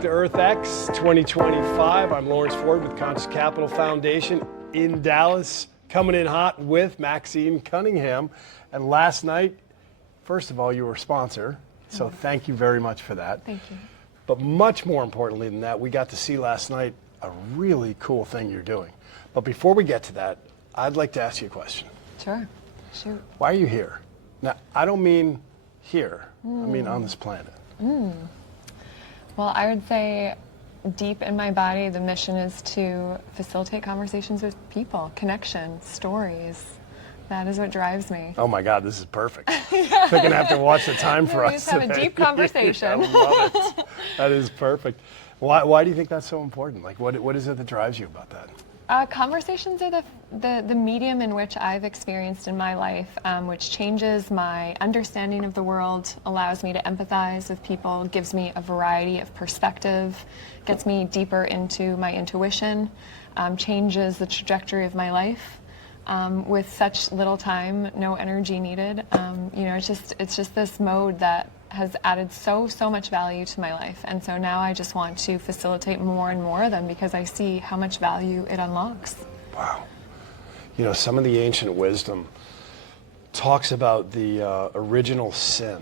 back to EarthX 2025. I'm Lawrence Ford with Conscious Capital Foundation in Dallas, coming in hot with Maxine Cunningham. And last night, first of all, you were a sponsor, so thank you very much for that. Thank you. But much more importantly than that, we got to see last night a really cool thing you're doing. But before we get to that, I'd like to ask you a question. Sure. Shoot. Why are you here? Now, I don't mean here. I mean on this planet. Well, I would say deep in my body, the mission is to facilitate conversations with people, connection, stories. That is what drives me. Oh my God, this is perfect. They're going to have to watch the time for us. Let's have a deep conversation. I love it. That is perfect. Why do you think that's so important? Like, what is it that drives you about that? Conversations are the medium in which I've experienced in my life, which changes my understanding of the world, allows me to empathize with people, gives me a variety of perspective, gets me deeper into my intuition, changes the trajectory of my life. With such little time, no energy needed. It's just this mode that has added so much value to my life, and so now I just want to facilitate more and more of them because I see how much value it unlocks. Wow. You know, some of the ancient wisdom talks about the original sin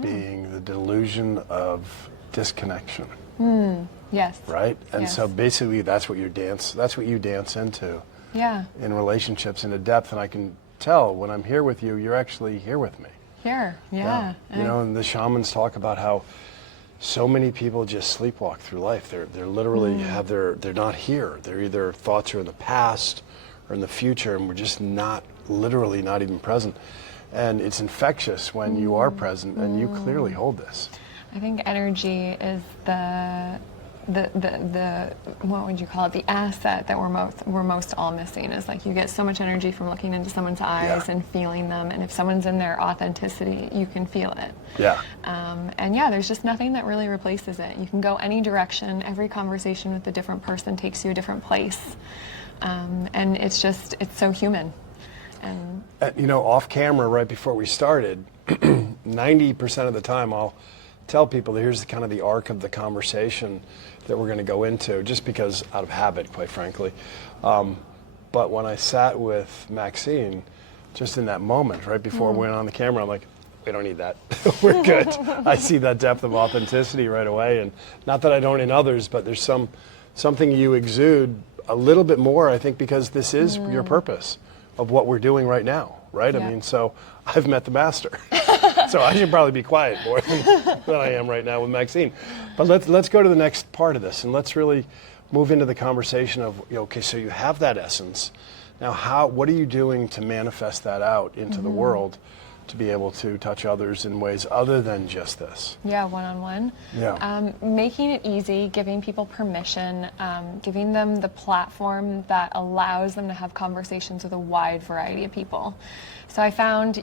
being the delusion of disconnection. Yes. Right? And yes. so basically that's what you dance into. Yeah. In relationships into depth, and I can tell when I'm here with you, you're actually here with me. Here, yeah. You know, and the shamans talk about how so many people just sleepwalk through life. They're literally they're not here. They're either thoughts are in the past or in the future, and we're just not even present. And it's infectious when you are present, and you clearly hold this. I think energy is the what would you call it? The asset that we're most all missing is like you get so much energy from looking into someone's eyes and feeling them, and if someone's in their authenticity, you can feel it. Yeah. And yeah, there's just nothing that really replaces it. You can go any direction. Every conversation with a different person takes you a different place, and it's so human. And you know, off camera, right before we started, 90% of the time I'll tell people that here's kind of the arc of the conversation that we're going to go into, just because out of habit, quite frankly. But when I sat with Maxine, just in that moment, right before we went on the camera, I'm like, we don't need that. We're good. I see that depth of authenticity right away, and not that I don't in others, but there's something you exude a little bit more, I think, because this is your purpose of what we're doing right now, right? Yeah. I mean, so I've met the master. So I should probably be quiet more than I am right now with Maxine. But let's go to the next part of this, and let's really move into the conversation of, okay, so you have that essence. Now, what are you doing to manifest that out into the world to be able to touch others in ways other than just this? yeah, one-on-one. Yeah. Making it easy, giving people permission, giving them the platform that allows them to have conversations with a wide variety of people. So I found,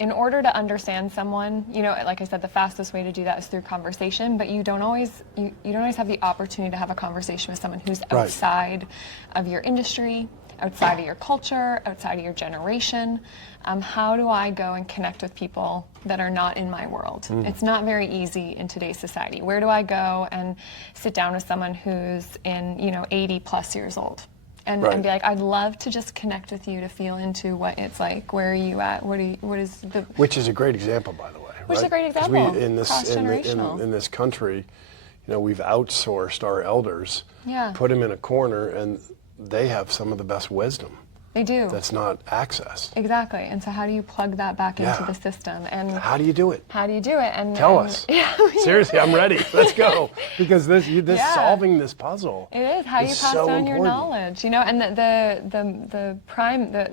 in order to understand someone, like I said, the fastest way to do that is through conversation, but you don't always have the opportunity to have a conversation with someone who's outside of your industry, outside of your culture, outside of your generation. How do I go and connect with people that are not in my world? It's not very easy in today's society. Where do I go and sit down with someone who's in, 80 plus years old? And be like, I'd love to just connect with you to feel into what it's like. Where are you at? What is the? Which is a great example, by the way. Which is a great example. In this country, we've outsourced our elders, put them in a corner, and they have some of the best wisdom. They do. That's not accessed. Exactly. And so how do you plug that back into the system? And how do you do it? And tell us. Seriously, I'm ready. Let's go. Because this solving this puzzle. It is. How do you pass down your knowledge? And the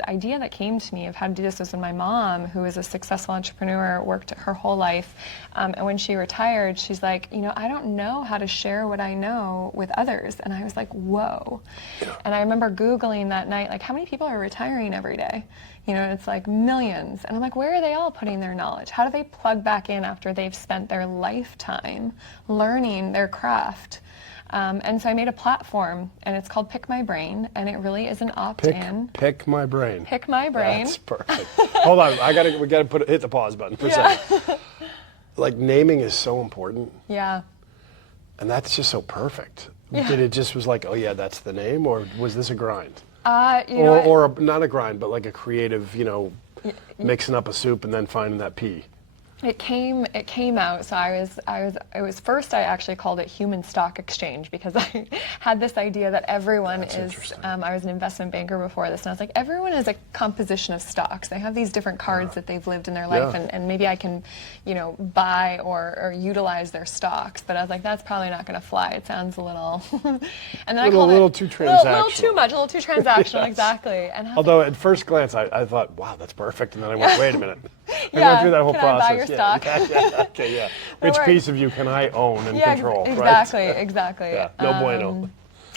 idea that came to me of how to do this was when my mom, who is a successful entrepreneur, worked her whole life. And when she retired, she's like, I don't know how to share what I know with others. And I was like, whoa. Yeah. And I remember Googling that night, like, how many people are retiring every day? It's like millions. And I'm like, where are they all putting their knowledge? How do they plug back in after they've spent their lifetime learning their craft? And so I made a platform, and it's called Pick My Brain, and it really is an opt-in. Pick My Brain. Pick My Brain. That's perfect. Hold on, we gotta hit the pause button for a second. Like, naming is so important. Yeah. And that's just so perfect. Yeah. Did it just was like, oh yeah, that's the name, or was this a grind? You know, Not a grind, but like a creative, mixing up a soup and then finding that pea. It came out. So it was first I actually called it human stock exchange, because I had this idea that everyone That's is, interesting. I was an investment banker before this, and I was like, everyone is a composition of stocks. They have these different cards that they've lived in their life, Yeah. and maybe I can, buy or utilize their stocks. But I was like, that's probably not going to fly. It sounds a little, and then I called little it too a little transactional. too much, a little too transactional, Yes. exactly. And I was Although at first glance, I thought, wow, that's perfect. And then I went, wait a minute. I Yeah, went through that whole can I buy process. your yeah, stock? Yeah, okay, yeah. Which we're- piece of you can I own and yeah, control, exactly, right? exactly. Yeah, no bueno.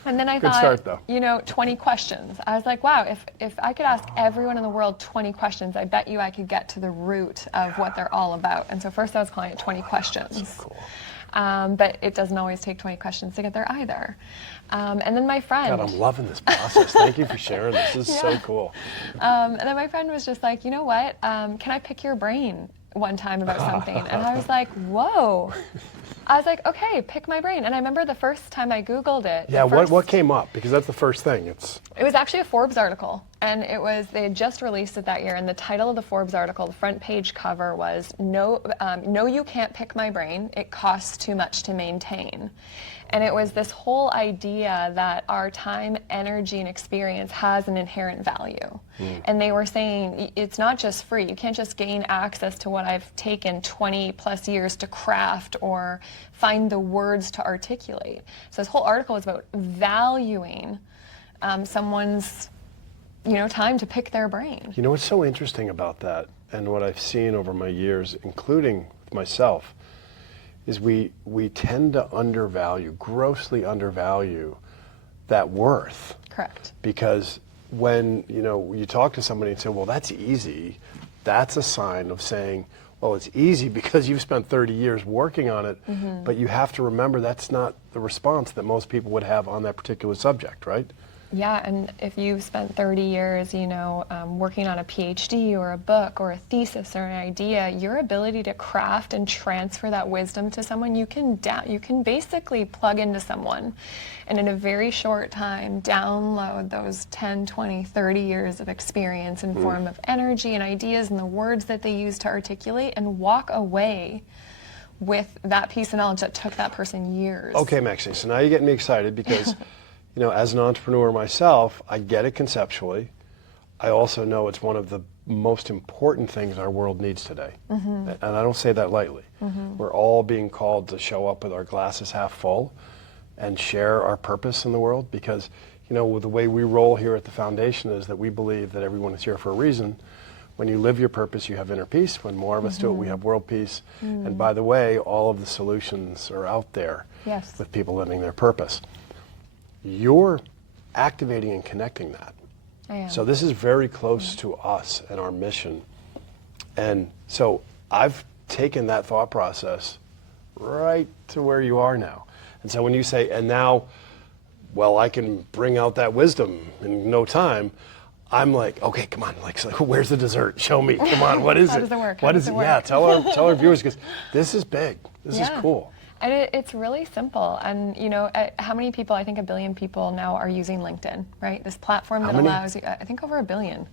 And then I Good thought, start, though. 20 questions. I was like, wow, if I could ask everyone in the world 20 questions, I bet you I could get to the root of what they're all about. And so first I was calling it 20 questions. That's so cool. But it doesn't always take 20 questions to get there either. And then my friend. God, I'm loving this process. Thank you for sharing this. This is so cool. And then my friend was just like, you know what? Can I pick your brain one time about something? And I was like, whoa. I was like, okay, pick my brain. And I remember the first time I Googled it. Yeah, what came up? Because that's the first thing. It was actually a Forbes article, and they had just released it that year. And the title of the Forbes article, the front page cover was, No, you can't pick my brain. It costs too much to maintain. And it was this whole idea that our time, energy, and experience has an inherent value. And they were saying it's not just free. You can't just gain access to what I've taken 20 plus years to craft or find the words to articulate. So this whole article is about valuing someone's time to pick their brain. You know what's so interesting about that, and what I've seen over my years, including myself, is we tend to grossly undervalue that worth. Correct. Because when you talk to somebody and say, well, that's easy, that's a sign of saying, well, it's easy because you've spent 30 years working on it, but you have to remember that's not the response that most people would have on that particular subject, right? Yeah, and if you've spent 30 years, working on a PhD or a book or a thesis or an idea, your ability to craft and transfer that wisdom to someone, you can basically plug into someone and in a very short time download those 10, 20, 30 years of experience in form of energy and ideas and the words that they use to articulate, and walk away with that piece of knowledge that took that person years. Okay, Maxine, so now you're getting me excited because as an entrepreneur myself, I get it conceptually. I also know it's one of the most important things our world needs today. And I don't say that lightly. We're all being called to show up with our glasses half full and share our purpose in the world, because the way we roll here at the foundation is that we believe that everyone is here for a reason. When you live your purpose, you have inner peace. When more of us do it, we have world peace. And by the way, all of the solutions are out there with people living their purpose. You're activating and connecting that. I am. So this is very close to us and our mission. And so I've taken that thought process right to where you are now. And so when you say, and now, well, I can bring out that wisdom in no time, I'm like, okay, come on, like where's the dessert? Show me, come on, what is it? How does it work? What is it? Yeah, tell our viewers, because this is big. This is cool. And it's really simple. And how many people, I think 1 billion people now are using LinkedIn, right? This platform that allows you, I think over 1 billion.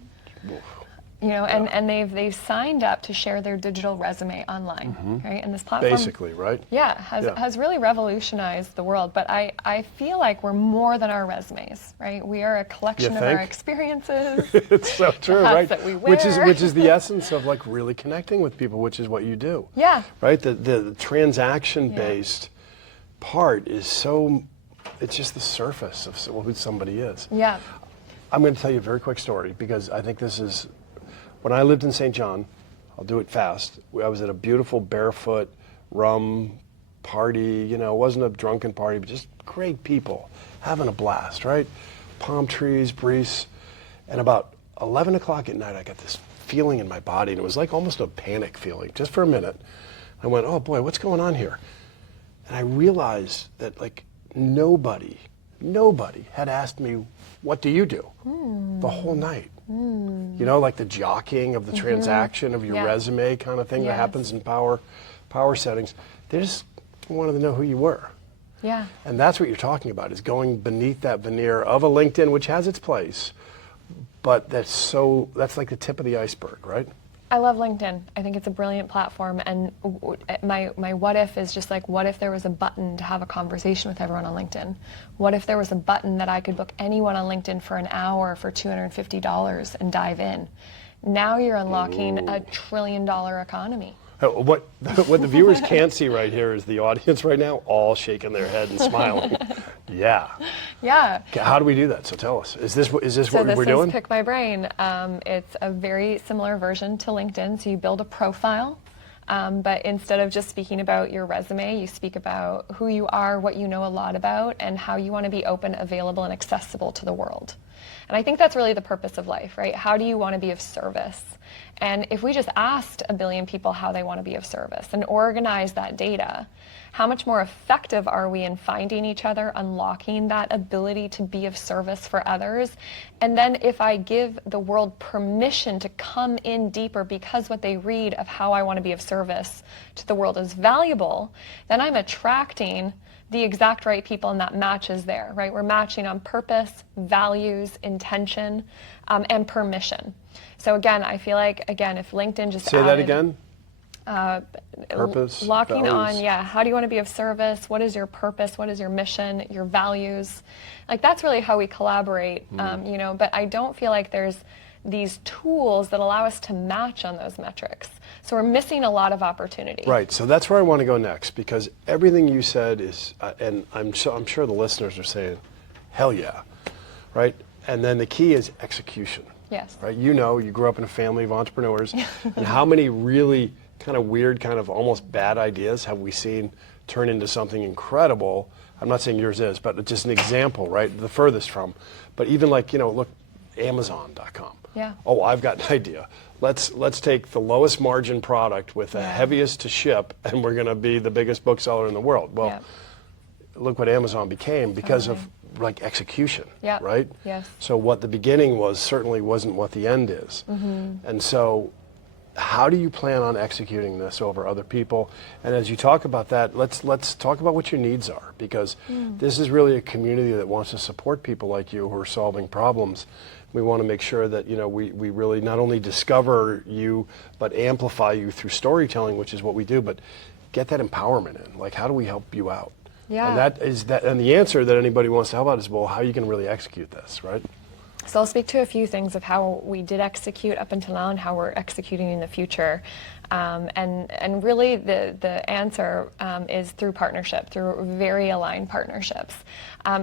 And they've signed up to share their digital resume online, right? And this platform Basically, right? has really revolutionized the world. But I feel like we're more than our resumes, right? We are a collection of our experiences. It's so true, right? That we wear. Which is the essence of really connecting with people, which is what you do. Yeah. Right? The transaction-based part is it's just the surface of who somebody is. Yeah. I'm going to tell you a very quick story, because I think this is, when I lived in St. John, I'll do it fast. I was at a beautiful barefoot rum party. It wasn't a drunken party, but just great people having a blast, right? Palm trees, breeze. And about 11 o'clock at night, I got this feeling in my body, and it was like almost a panic feeling, just for a minute. I went, oh boy, what's going on here? And I realized that nobody had asked me, what do you do? The whole night. Like the jockeying of the transaction of your resume kind of thing that happens in power settings. They just wanted to know who you were. Yeah. And that's what you're talking about, is going beneath that veneer of a LinkedIn, which has its place, but that's like the tip of the iceberg, right? I love LinkedIn. I think it's a brilliant platform, and my what if is just like, what if there was a button to have a conversation with everyone on LinkedIn? What if there was a button that I could book anyone on LinkedIn for an hour for $250 and dive in? Now you're unlocking a $1 trillion economy. What the viewers can't see right here is the audience right now all shaking their head and smiling. Yeah. Yeah. How do we do that? So tell us. Is this what we're doing? So this is Pick My Brain. It's a very similar version to LinkedIn. So you build a profile, but instead of just speaking about your resume, you speak about who you are, what you know a lot about, and how you want to be open, available, and accessible to the world. And I think that's really the purpose of life, right? How do you want to be of service? And if we just asked 1 billion people how they want to be of service and organize that data, how much more effective are we in finding each other, unlocking that ability to be of service for others? And then if I give the world permission to come in deeper because what they read of how I want to be of service to the world is valuable, then I'm attracting the exact right people, and that match is there, right? We're matching on purpose, values, intention, and permission. So again, I feel like, if LinkedIn just Say that again? Purpose, locking values. on, how do you want to be of service? What is your purpose? What is your mission, your values? Like, that's really how we collaborate, but I don't feel like there's these tools that allow us to match on those metrics. So we're missing a lot of opportunity. Right, so that's where I want to go next, because everything you said is, and I'm sure the listeners are saying, hell yeah, right? And then the key is execution. Yes. Right, you grew up in a family of entrepreneurs, and how many really kind of weird, kind of almost bad ideas have we seen turn into something incredible? I'm not saying yours is, but just an example, right? The furthest from. But even like, look, Amazon.com. Yeah. Oh, I've got an idea. Let's take the lowest margin product with the heaviest to ship, and we're going to be the biggest bookseller in the world. Well, look what Amazon became because of like execution, right? Yes. So what the beginning was certainly wasn't what the end is. Mm-hmm. And so how do you plan on executing this over other people? And as you talk about that, let's talk about what your needs are, because this is really a community that wants to support people like you who are solving problems. We want to make sure that we really not only discover you, but amplify you through storytelling, which is what we do, but get that empowerment in. Like, how do we help you out? Yeah. And the answer that anybody wants to help out is, well, how are you going to really execute this, right? So I'll speak to a few things of how we did execute up until now and how we're executing in the future. And really the answer is through partnership, through very aligned partnerships.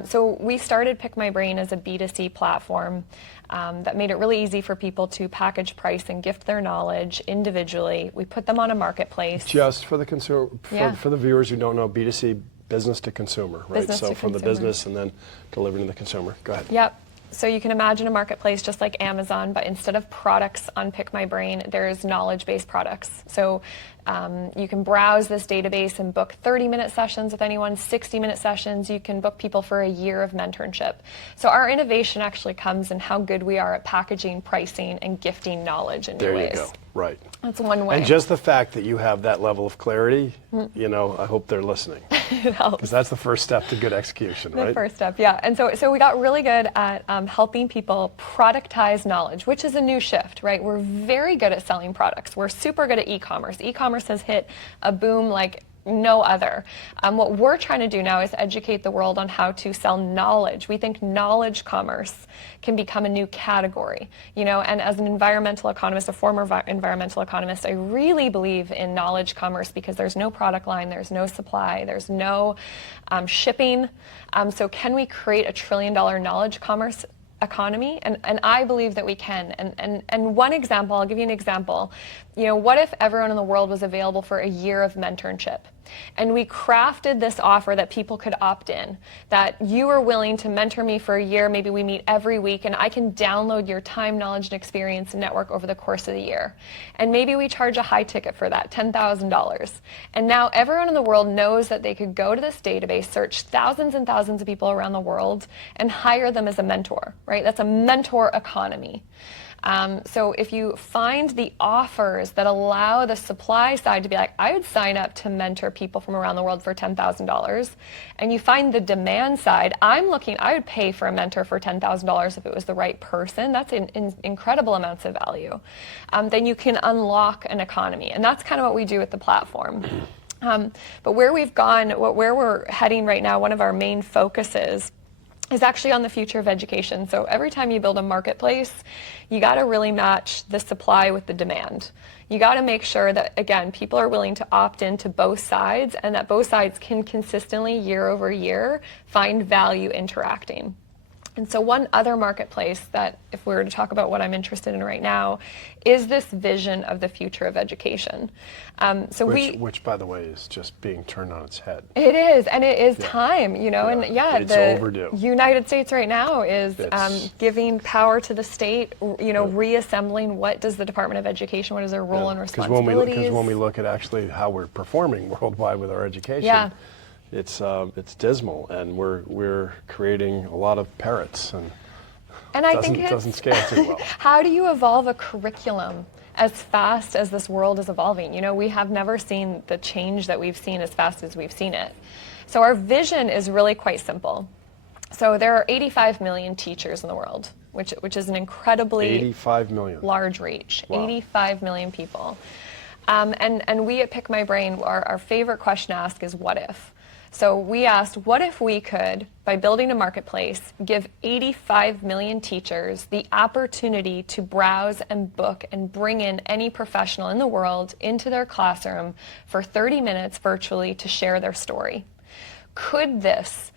So we started Pick My Brain as a B2C platform that made it really easy for people to package, price, and gift their knowledge individually. We put them on a marketplace. Just for the consumer, for the viewers who don't know, B2C, business to consumer, right? Business so to from consumer. The business and then delivering to the consumer. Go ahead. Yep. So you can imagine a marketplace just like Amazon, but instead of products on Pick My Brain, there's knowledge-based products. So you can browse this database and book 30-minute sessions with anyone, 60-minute sessions. You can book people for a year of mentorship. So our innovation actually comes in how good we are at packaging, pricing, and gifting knowledge in new ways. There you go. Right. That's one way. And just the fact that you have that level of clarity, I hope they're listening. It helps. Because that's the first step to good execution, right? The first step, yeah. And so we got really good at helping people productize knowledge, which is a new shift, right? We're very good at selling products. We're super good at e-commerce. E-commerce has hit a boom like no other. What we're trying to do now is educate the world on how to sell knowledge. We think knowledge commerce can become a new category, and as an environmental economist, a former environmental economist, I really believe in knowledge commerce because there's no product line, there's no supply, there's no shipping. So can we create a $1 trillion knowledge commerce economy? And I believe that we can. And one example, I'll give you an example. What if everyone in the world was available for a year of mentorship? And we crafted this offer that people could opt in, that you are willing to mentor me for a year, maybe we meet every week, and I can download your time, knowledge, and experience network over the course of the year. And maybe we charge a high ticket for that, $10,000. And now everyone in the world knows that they could go to this database, search thousands and thousands of people around the world, and hire them as a mentor, right? That's a mentor economy. So if you find the offers that allow the supply side to be like, I would sign up to mentor people from around the world for $10,000, and you find the demand side, I would pay for a mentor for $10,000 if it was the right person. That's incredible amounts of value. Then you can unlock an economy, and that's kind of what we do with the platform. But where we've gone, where we're heading right now, one of our main focuses is actually on the future of education. So every time you build a marketplace, you got to really match the supply with the demand. You got to make sure that, again, people are willing to opt into both sides, and that both sides can consistently, year over year, find value interacting. And so one other marketplace that, if we were to talk about what I'm interested in right now, is this vision of the future of education. Which, by the way, is just being turned on its head. It is, and it is time, and it's overdue. United States right now is giving power to the state, reassembling what does the Department of Education, what is their role and responsibilities. Because when we look at actually how we're performing worldwide with our education, it's dismal, and we're creating a lot of parrots, and I think it doesn't scale too well. How do you evolve a curriculum as fast as this world is evolving? We have never seen the change that we've seen as fast as we've seen it. So our vision is really quite simple. So there are 85 million teachers in the world, which is an incredibly 85 million large reach. Wow. 85 million people, and we at Pick My Brain, our favorite question to ask is what if. So we asked, what if we could, by building a marketplace, give 85 million teachers the opportunity to browse and book and bring in any professional in the world into their classroom for 30 minutes virtually to share their story? Could this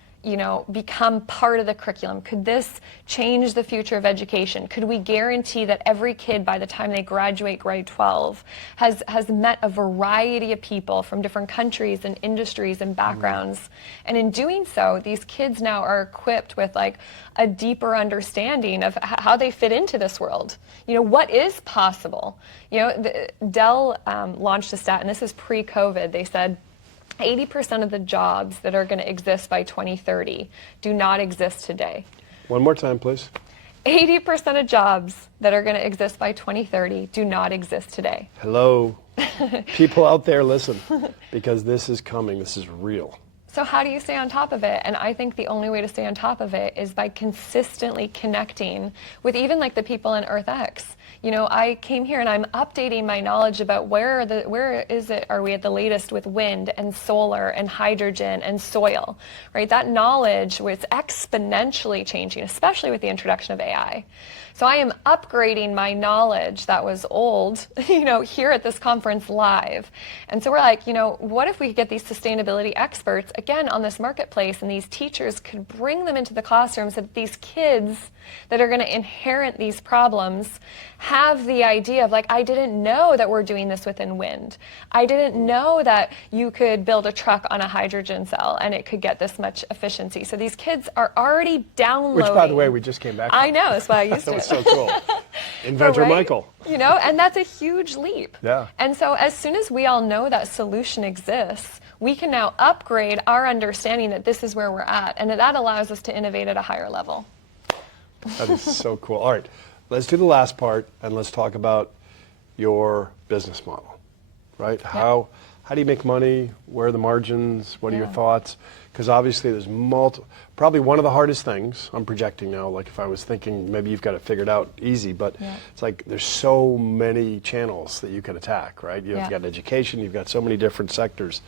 become part of the curriculum? Could this change the future of education? Could we guarantee that every kid, by the time they graduate grade 12, has met a variety of people from different countries and industries and backgrounds? And in doing so, these kids now are equipped with a deeper understanding of how they fit into this world. What is possible? Dell launched a stat, and this is pre-COVID. They said 80% of the jobs that are going to exist by 2030 do not exist today. One more time, please. 80% of jobs that are going to exist by 2030 do not exist today. Hello. People out there, listen, because this is coming. This is real. So how do you stay on top of it? And I think the only way to stay on top of it is by consistently connecting with even the people in EarthX. I came here and I'm updating my knowledge about where are we at the latest with wind and solar and hydrogen and soil, right? That knowledge was exponentially changing, especially with the introduction of AI. So I am upgrading my knowledge that was old, here at this conference live. And so we're like, what if we could get these sustainability experts, again, on this marketplace, and these teachers could bring them into the classroom so that these kids that are going to inherit these problems have the idea of I didn't know that we're doing this within wind. I didn't know that you could build a truck on a hydrogen cell and it could get this much efficiency. So these kids are already downloading. Which, by the way, we just came back from. I know, that's why I used That it. was so cool. Inventor Right? Michael. And that's a huge leap. Yeah. And so as soon as we all know that solution exists, we can now upgrade our understanding that this is where we're at, and that allows us to innovate at a higher level. That is so cool. All right, let's do the last part, and let's talk about your business model, right? How do you make money? Where are the margins? What are your thoughts? Because obviously there's probably one of the hardest things, I'm projecting now, if I was thinking maybe you've got it figured out easy, but it's there's so many channels that you can attack, right? You've got education, you've got so many different sectors.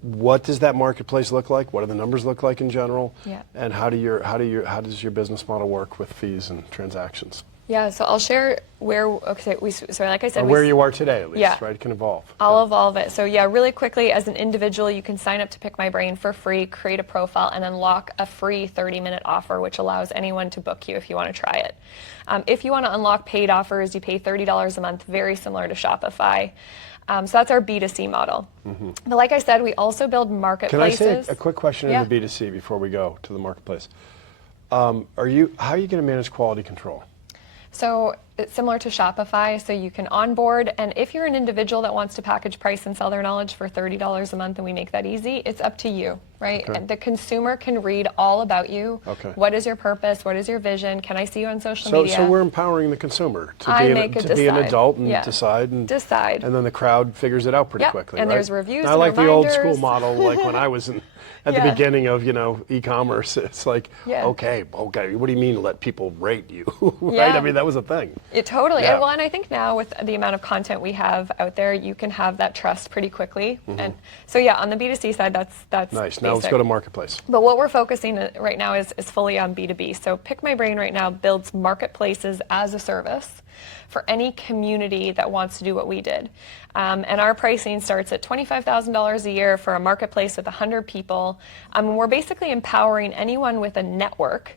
What does that marketplace look like? What do the numbers look like in general? Yeah. And how does your business model work with fees and transactions? Yeah, so I'll share where like I said, Or where you are today, at least, Yeah. right? It can evolve. I'll evolve it. So really quickly, as an individual, you can sign up to Pick My Brain for free, create a profile, and unlock a free 30-minute offer, which allows anyone to book you if you want to try it. If you want to unlock paid offers, you pay $30 a month, very similar to Shopify. So that's our B2C model. But like I said, we also build marketplaces. Can I say a quick question in the B2C before we go to the marketplace? How are you going to manage quality control? So it's similar to Shopify, so you can onboard, and if you're an individual that wants to package, price, and sell their knowledge for $30 a month and we make that easy, it's up to you, right? Okay. And the consumer can read all about you. Okay. What is your purpose? What is your vision? Can I see you on social media? So we're empowering the consumer to be an decide. adult and Yeah. decide. And then the crowd figures it out pretty quickly, and right? there's reviews I and like the old school reminders. model, like when I was at the Yeah. beginning of, e-commerce. It's like, Yeah. okay, what do you mean let people rate you, right? Yeah. I mean, that was a thing. It totally. Yeah. And I think now with the amount of content we have out there, you can have that trust pretty quickly. And so on the B2C side, that's Nice. Now let's basic. go to marketplace. But what we're focusing right now is fully on B2B. So Pick My Brain right now builds marketplaces as a service for any community that wants to do what we did. And our pricing starts at $25,000 a year for a marketplace with 100 people. We're basically empowering anyone with a network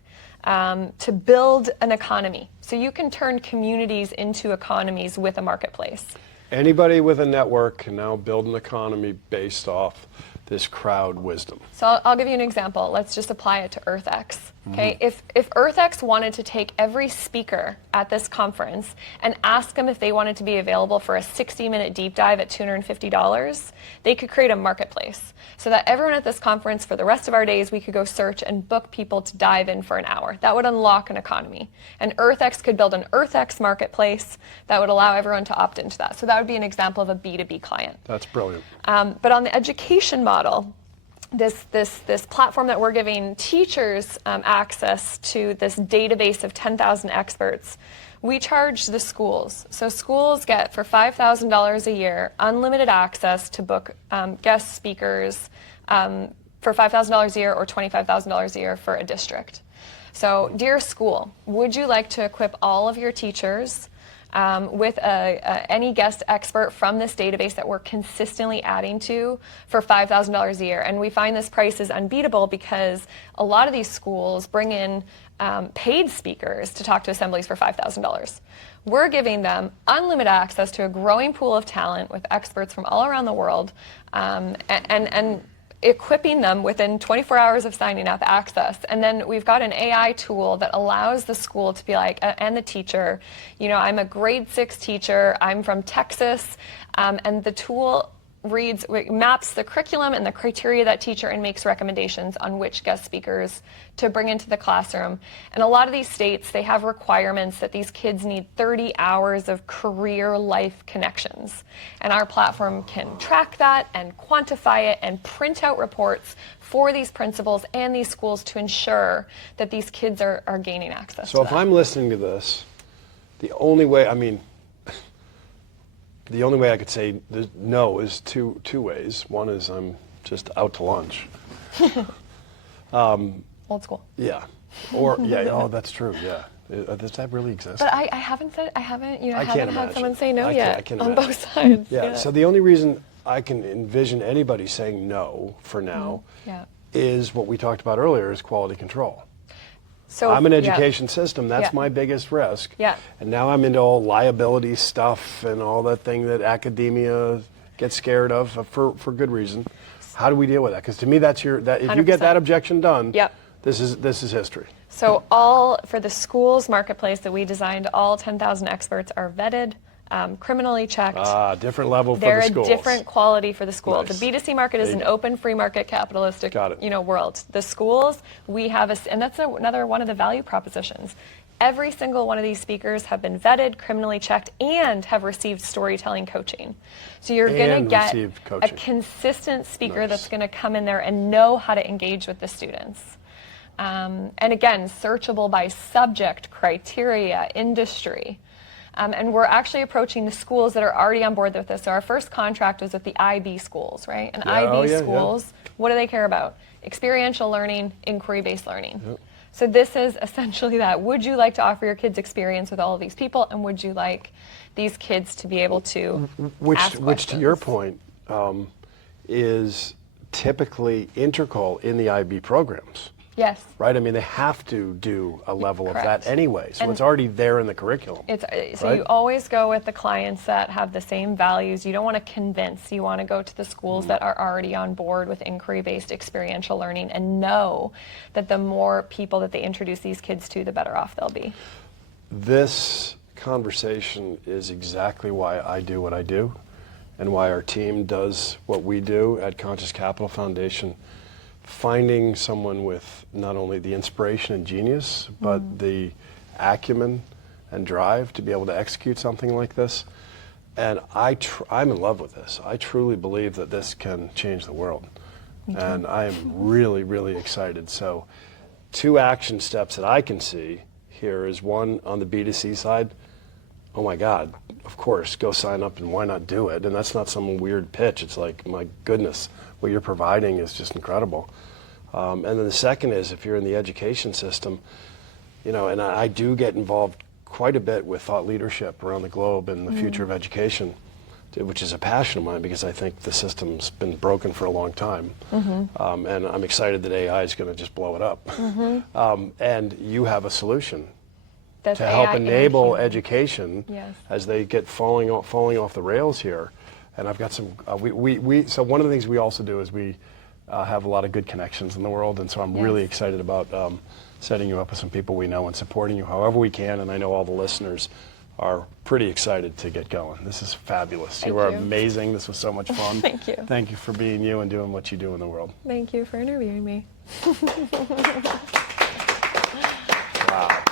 to build an economy. So you can turn communities into economies with a marketplace. Anybody with a network can now build an economy based off this crowd wisdom. So I'll give you an example. Let's just apply it to EarthX. Okay, if EarthX wanted to take every speaker at this conference and ask them if they wanted to be available for a 60-minute deep dive at $250, they could create a marketplace so that everyone at this conference for the rest of our days, we could go search and book people to dive in for an hour. That would unlock an economy. And EarthX could build an EarthX marketplace that would allow everyone to opt into that. So that would be an example of a B2B client. That's brilliant. But on the education model, this platform that we're giving teachers access to this database of 10,000 experts, we charge the schools. So schools get, for $5,000 a year, unlimited access to book guest speakers for $5,000 a year or $25,000 a year for a district. So dear school, would you like to equip all of your teachers with any guest expert from this database that we're consistently adding to for $5,000 a year? And we find this price is unbeatable because a lot of these schools bring in paid speakers to talk to assemblies for $5,000. We're giving them unlimited access to a growing pool of talent with experts from all around the world, and equipping them within 24 hours of signing up access. And then we've got an AI tool that allows the school to be like, and the teacher, I'm a grade 6 teacher, I'm from Texas, and the tool maps the curriculum and the criteria of that teacher and makes recommendations on which guest speakers to bring into the classroom. And a lot of these states, they have requirements that these kids need 30 hours of career life connections. And our platform can track that and quantify it and print out reports for these principals and these schools to ensure that these kids are gaining access to So if that. I'm listening to this, the only way I could say no is two ways. One is I'm just out to lunch. Old school. Yeah. Or, oh, that's true, yeah. Does that really exist? But I haven't had imagine. someone say no I yet can't on imagine. both sides. Yeah, so the only reason I can envision anybody saying no for now Yeah. is what we talked about earlier, is quality control. So I'm an yeah. education system, that's Yeah. my biggest risk. Yeah. And now I'm into all liability stuff and all that thing that academia gets scared of for good reason. How do we deal with that? Because to me, if you get 100%. that objection done, Yep. this is history. So for the schools marketplace that we designed, all 10,000 experts are vetted, criminally checked. Different level for They're the a schools. different quality for the school. Nice. The B2C market is There an you go. open, free market, capitalistic, Got it. world. The schools, we have and that's another one of the value propositions. Every single one of these speakers have been vetted, criminally checked, and have received storytelling coaching. So you're going to And get received a coaching. consistent speaker Nice. that's going to come in there and know how to engage with the students. And again, searchable by subject, criteria, industry. And we're actually approaching the schools that are already on board with this. So our first contract was with the IB schools, right? And Yeah, IB yeah. schools, what do they care about? Experiential learning, inquiry-based learning. Yep. So this is essentially that. Would you like to offer your kids experience with all of these people? And would you like these kids to be able to ask Which to your questions? point, is typically integral in the IB programs. Yes. Right? I mean, they have to do a level of Correct. that anyway, so And it's already there in the curriculum. So right? you always go with the clients that have the same values. You don't want to convince. You want to go to the schools that are already on board with inquiry-based experiential learning and know that the more people that they introduce these kids to, the better off they'll be. This conversation is exactly why I do what I do and why our team does what we do at Conscious Capital Foundation. Finding someone with not only the inspiration and genius, but the acumen and drive to be able to execute something like this. And I'm in love with this. I truly believe that this can change the world. And I am really, really excited. So 2 action steps that I can see here is, one, on the B2C side, oh my God, of course, go sign up and why not do it? And that's not some weird pitch. It's like, my goodness, what you're providing is just incredible. And then the second is, if you're in the education system, you know, and I do get involved quite a bit with thought leadership around the globe and the future of education, which is a passion of mine because I think the system's been broken for a long time. And I'm excited that AI is going to just blow it up. And you have a solution That's to help AI enable and education Yes. as they get falling off the rails here. And I've got some, so one of the things we also do is we have a lot of good connections in the world, and so I'm really excited about setting you up with some people we know and supporting you however we can, and I know all the listeners are pretty excited to get going. This is fabulous. You are amazing. This was so much fun. Thank you. Thank you for being you and doing what you do in the world. Thank you for interviewing me. Wow.